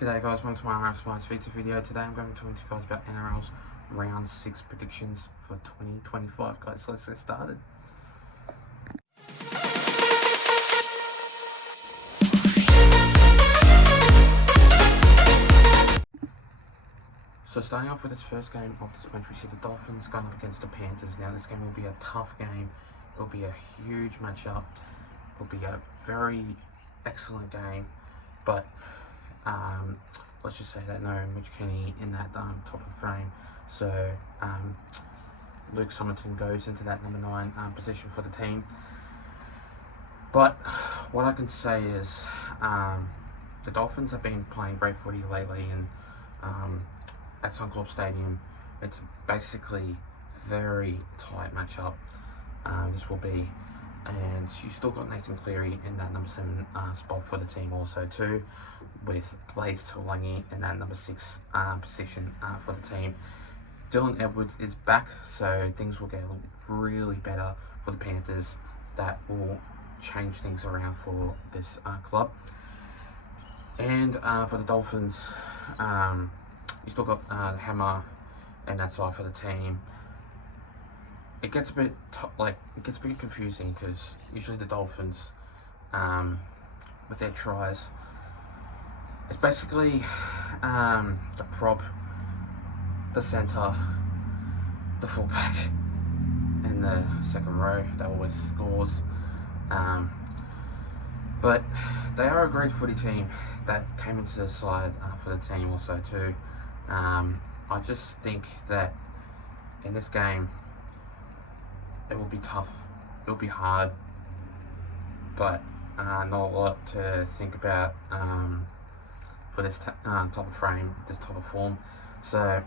G'day guys, welcome to my Nrl feature video. Today I'm going to talk to you guys about Nrl's Round 6 predictions for 2025 guys, so let's get started. So starting off with this first game of this match, we see the Dolphins going up against the Panthers. Now this game will be a tough game, it will be a huge matchup, it will be a very excellent game, but let's just say that no Mitch Kenny in that top of frame, so Luke Summerton goes into that number 9 position for the team. But what I can say is the Dolphins have been playing great footy lately, and at Suncorp Stadium it's basically very tight matchup. This will be, and you still got Nathan Cleary in that number 7 spot for the team also too, with Blaze Tuolangi in that number 6 position for the team. Dylan Edwards is back, so things will get really better for the Panthers. That will change things around for this club. And for the Dolphins, you still got Hammer and that side for the team. It gets a bit confusing because usually the Dolphins, with their tries, it's basically the prop, the centre, the fullback, and the second row that always scores. But they are a great footy team that came into the side for the team also too. I just think that in this game it will be tough, it will be hard, but not a lot to think about for this type of frame, this type of form. So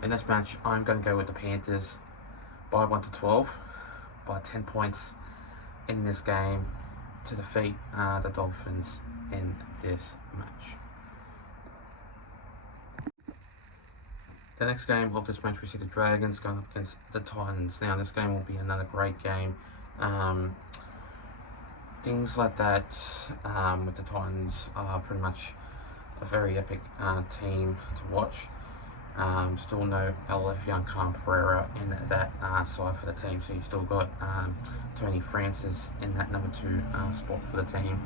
in this match I'm going to go with the Panthers by 1 to 12, by 10 points in this game, to defeat the Dolphins in this match. The next game of this match, we see the Dragons going up against the Titans. Now this game will be another great game. Things like that with the Titans are pretty much a very epic team to watch. Still no LF Young Pereira in that side for the team, so you still got Tony Francis in that number 2 spot for the team,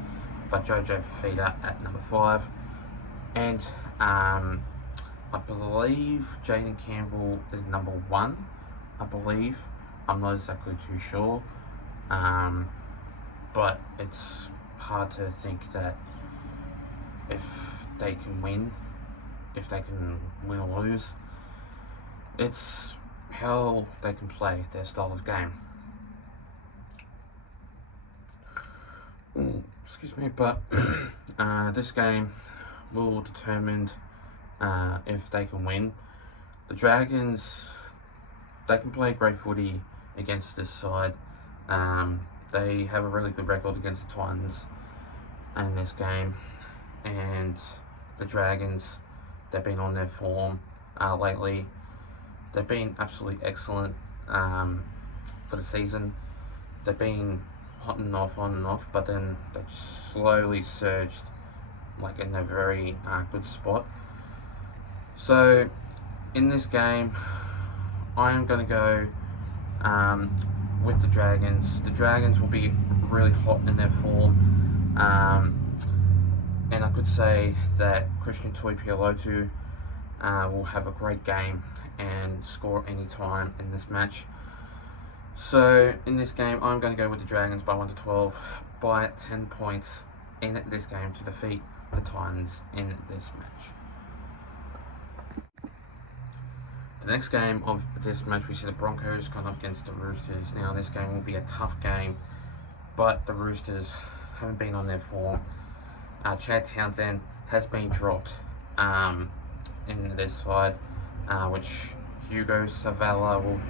but Jojo Fafita at number 5, and I believe Jaden Campbell is number 1. I believe, I'm not exactly too sure, but it's hard to think that if they can win or lose, it's how they can play their style of game. Excuse me, but this game will determine if they can win. The Dragons, they can play great footy against this side. They have a really good record against the Titans in this game, and the Dragons, they've been on their form lately. They've been absolutely excellent for the season. They've been on and off, but then they've slowly surged in a very good spot. So in this game I am going to go with the Dragons. The Dragons will be really hot in their form, and I could say that Christian Tuipulotu will have a great game and score any time in this match. So in this game I'm going to go with the Dragons by 1 to 12, by 10 points in this game, to defeat the Titans in this match. The next game of this match, we see the Broncos going up against the Roosters. Now this game will be a tough game, but the Roosters haven't been on their form. Chad Townsend has been dropped in this side, which Hugo Savala will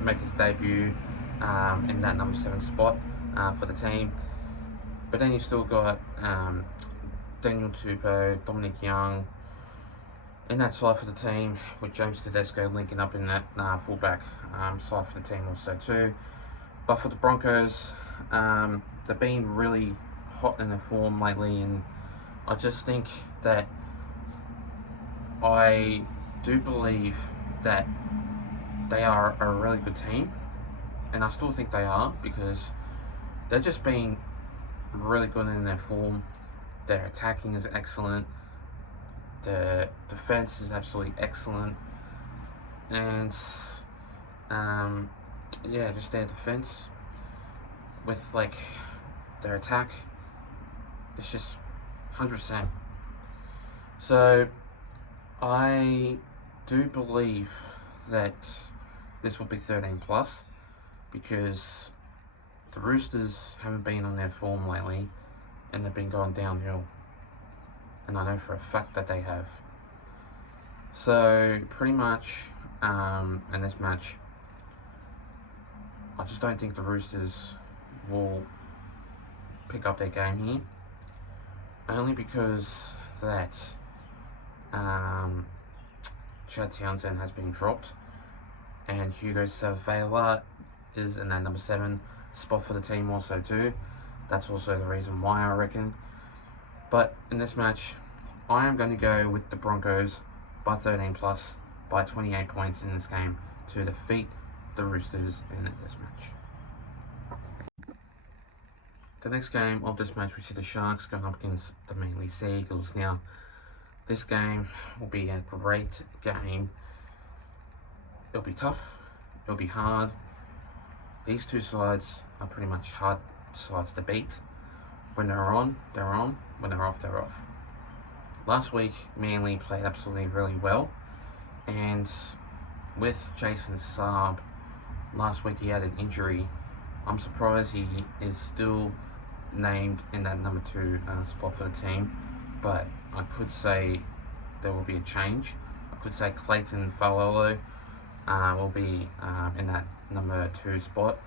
make his debut in that number 7 spot for the team. But then you still got Daniel Tupou, Dominic Young in that side for the team, with James Tedesco linking up in that fullback side for the team also too. But for the Broncos, they've been really hot in their form lately, and I just think that I do believe that they are a really good team, and I still think they are because they're just being really good in their form. Their attacking is excellent. Their defense is absolutely excellent, and just their defense with like their attack, it's just 100%. So I do believe that this will be 13 plus because the Roosters haven't been on their form lately and they've been going downhill, and I know for a fact that they have. So pretty much in this match, I just don't think the Roosters will pick up their game here, only because that Chad Townsend has been dropped and Hugo Savala is in that number 7 spot for the team also too. That's also the reason why, I reckon. But in this match, I am going to go with the Broncos by 13 plus by 28 points in this game to defeat the Roosters in this match. The next game of this match, we see the Sharks going up against the Manly Sea Eagles. Now, this game will be a great game. It'll be tough. It'll be hard. These two sides are pretty much hard sides to beat. When they're on, they're on. When they're off, they're off. Last week, Manly played absolutely really well. And with Jason Saab, last week he had an injury. I'm surprised he is still named in that number 2 spot for the team. But I could say there will be a change. I could say Clayton Falolo will be in that number 2 spot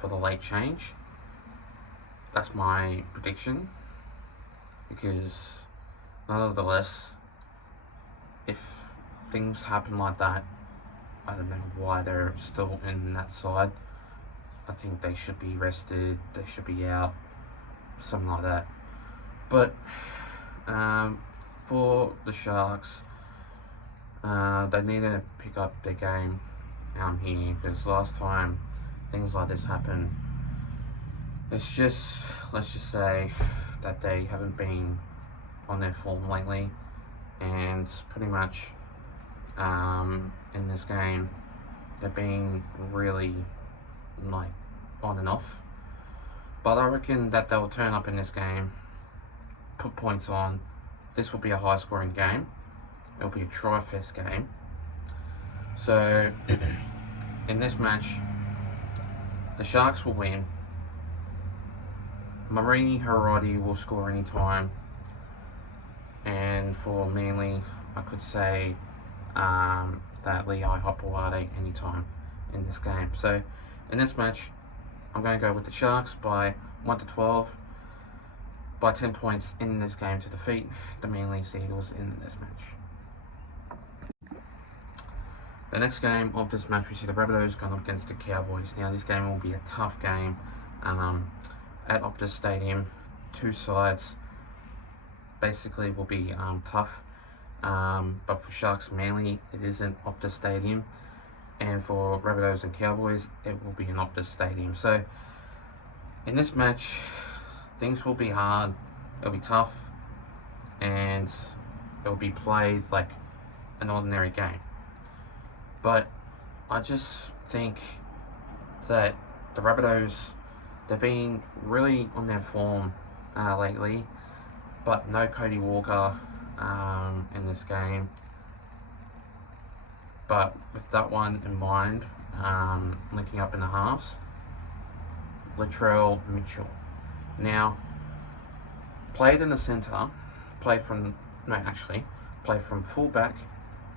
for the late change. That's my prediction, because nonetheless, if things happen like that, I don't know why they're still in that side. I think they should be rested, they should be out, something like that. But for the Sharks, they need to pick up their game here, because last time things like this happened, let's just say that they haven't been on their form lately, and pretty much in this game they're being really like on and off. But I reckon that they'll turn up in this game, put points on. This will be a high scoring game. It'll be a try-fest game. So in this match, the Sharks will win. Marini Haradi will score any time. And for Manly, I could say that Lei Hopewade anytime in this game. So in this match, I'm going to go with the Sharks by 1-12 by 10 points in this game to defeat the Manly Sea Eagles in this match. The next game of this match, we see the Rabbitohs going up against the Cowboys. Now, this game will be a tough game at Optus Stadium. Two sides basically will be tough. But for Sharks and Manly, it isn't Optus Stadium. And for Rabbitohs and Cowboys, it will be an Optus Stadium. So, in this match, things will be hard, it'll be tough, and it'll be played like an ordinary game. But I just think that the Rabbitohs, they've been really on their form lately, but no Cody Walker in this game. But with that one in mind, linking up in the halves, Latrell Mitchell. Now, played in the centre, played from fullback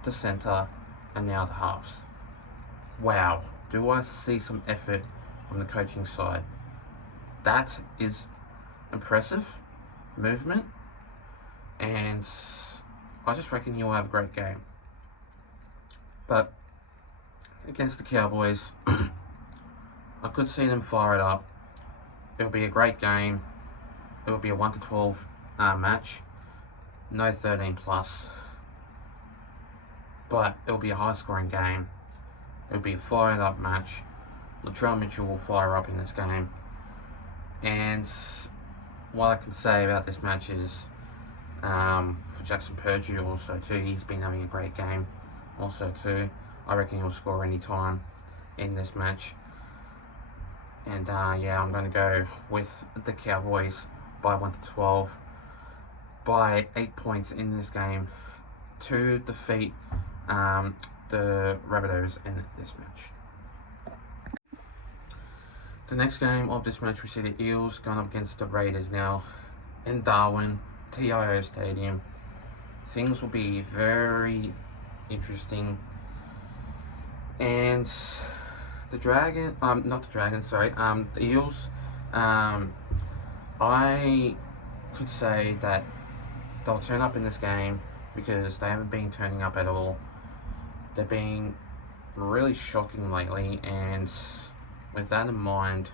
to centre and now the halves. Wow, do I see some effort from the coaching side. That is impressive movement, and I just reckon he'll have a great game. But against the Cowboys, I could see them fire it up. It'll be a great game. It'll be a 1-12 match. No 13 plus. but it'll be a high-scoring game. It'll be a fired-up match. Latrell Mitchell will fire up in this game. And what I can say about this match is, for Jackson Purdue also too, he's been having a great game also too. I reckon he'll score any time in this match. And yeah, I'm going to go with the Cowboys by 1-12, by 8 points in this game, to defeat the Rabbitohs in this match. The next game of this match, we see the Eels going up against the Raiders now in Darwin, TIO Stadium. Things will be very interesting. And the Eels, I could say that they'll turn up in this game because they haven't been turning up at all. They're being really shocking lately, and with that in mind,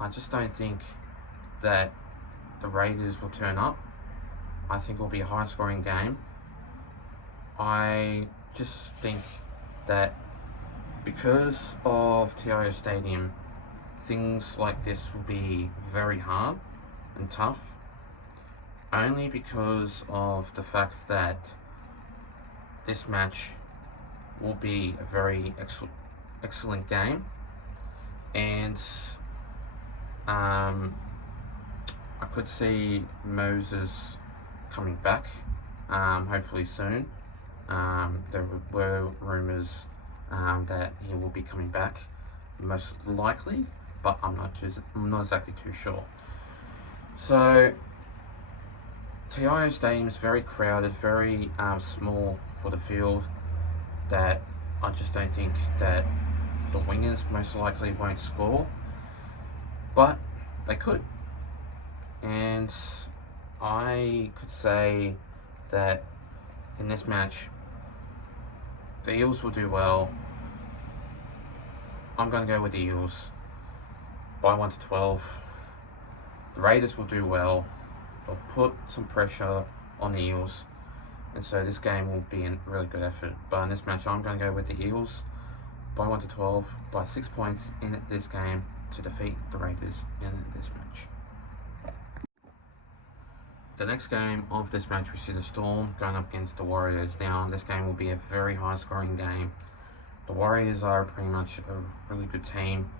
I just don't think that the Raiders will turn up. I think it'll be a high-scoring game. I just think that because of TIO Stadium, things like this will be very hard and tough, only because of the fact that this match will be a very excellent game. And I could see Moses coming back, hopefully soon. There were rumours that he will be coming back, most likely, but I'm not exactly too sure. So TIO Stadium is very crowded, very small for the field, that I just don't think that the wingers most likely won't score, but they could. And I could say that in this match, the Eels will do well. I'm going to go with the Eels by 1-12. The Raiders will do well. They'll put some pressure on the Eels, and so this game will be a really good effort. But in this match, I'm going to go with the Eels by 1-12, by 6 points in this game, to defeat the Raiders in this match. The next game of this match, we see the Storm going up against the Warriors. Now, this game will be a very high-scoring game. The Warriors are pretty much a really good team,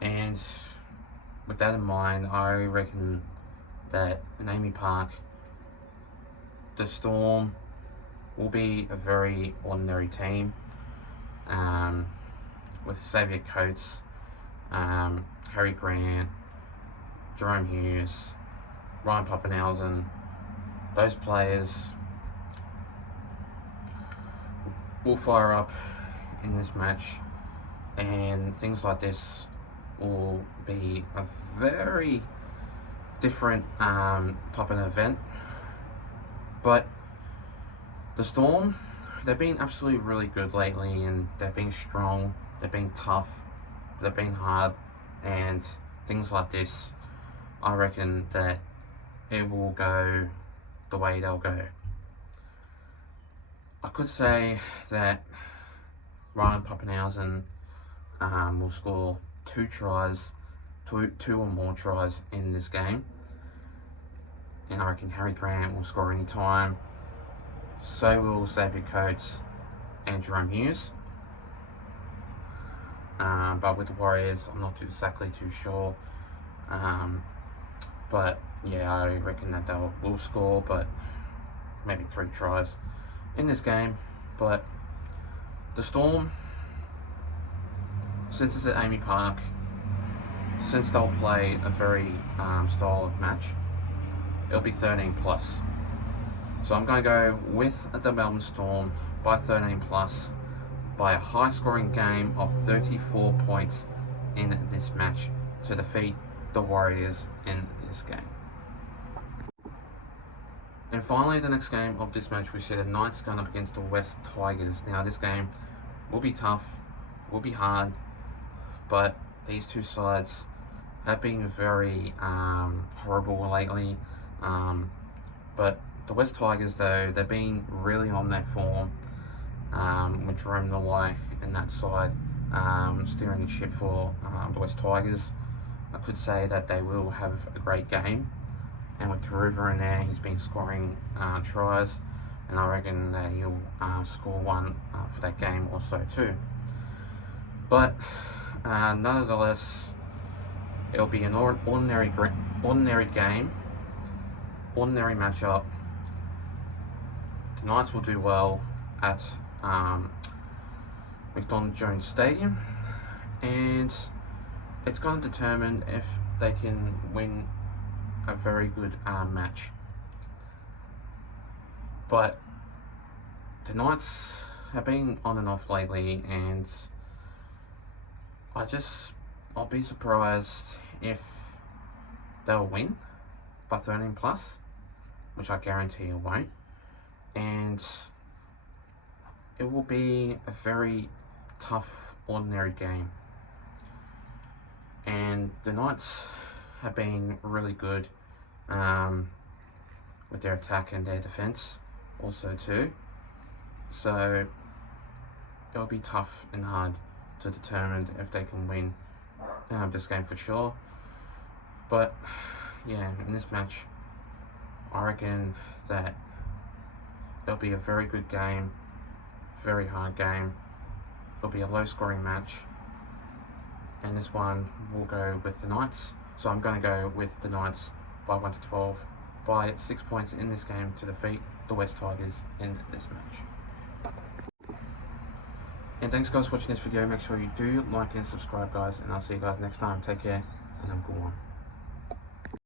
and with that in mind, I reckon that in Amy Park, the Storm will be a very ordinary team, with Xavier Coates, Harry Grant, Jerome Hughes, Ryan Pappenhausen. Those players will fire up in this match, and things like this will be a very different type of event. But the Storm, they've been absolutely really good lately, and they've been strong, they've been tough, they've been hard, and things like this, I reckon that it will go the way they'll go. I could say that Ryan Pappenhausen will score 2 or more tries in this game, and I reckon Harry Grant will score any time. So will Xavier Coates and Jerome Hughes. But with the Warriors, I'm not exactly too sure. But yeah, I reckon that they will score, but maybe 3 tries in this game. But the Storm, since it's at Amy Park, since they'll play a very style of match, it'll be 13 plus. So I'm going to go with the Melbourne Storm by 13 plus, by a high scoring game of 34 points in this match, to defeat the Warriors in this game. And finally, the next game of this match, we see the Knights going up against the West Tigers. Now, this game will be tough, will be hard, but these two sides have been very horrible lately. But the West Tigers, though, they've been really on their form. with Jerome Nrl in that side, steering the ship for the West Tigers. I could say that they will have a great game, and with Taruva in there, he's been scoring tries, and I reckon that he'll score one for that game also too. But nonetheless, it'll be an ordinary game, ordinary matchup. The Knights will do well at McDonald Jones Stadium, and it's going to determine if they can win a very good match. But the Knights have been on and off lately, and I'll be surprised if they'll win by 13 plus, which I guarantee it won't. And it will be a very tough, ordinary game. And the Knights have been really good with their attack and their defense also too. So it'll be tough and hard to determine if they can win this game for sure. But yeah, in this match, I reckon that it'll be a very good game, very hard game. It'll be a low scoring match, and this one will go with the Knights. So I'm going to go with the Knights by 1-12 by 6 points in this game to defeat the West Tigers in this match. And thanks guys for watching this video. Make sure you do like and subscribe guys, and I'll see you guys next time. Take care, and have a good one.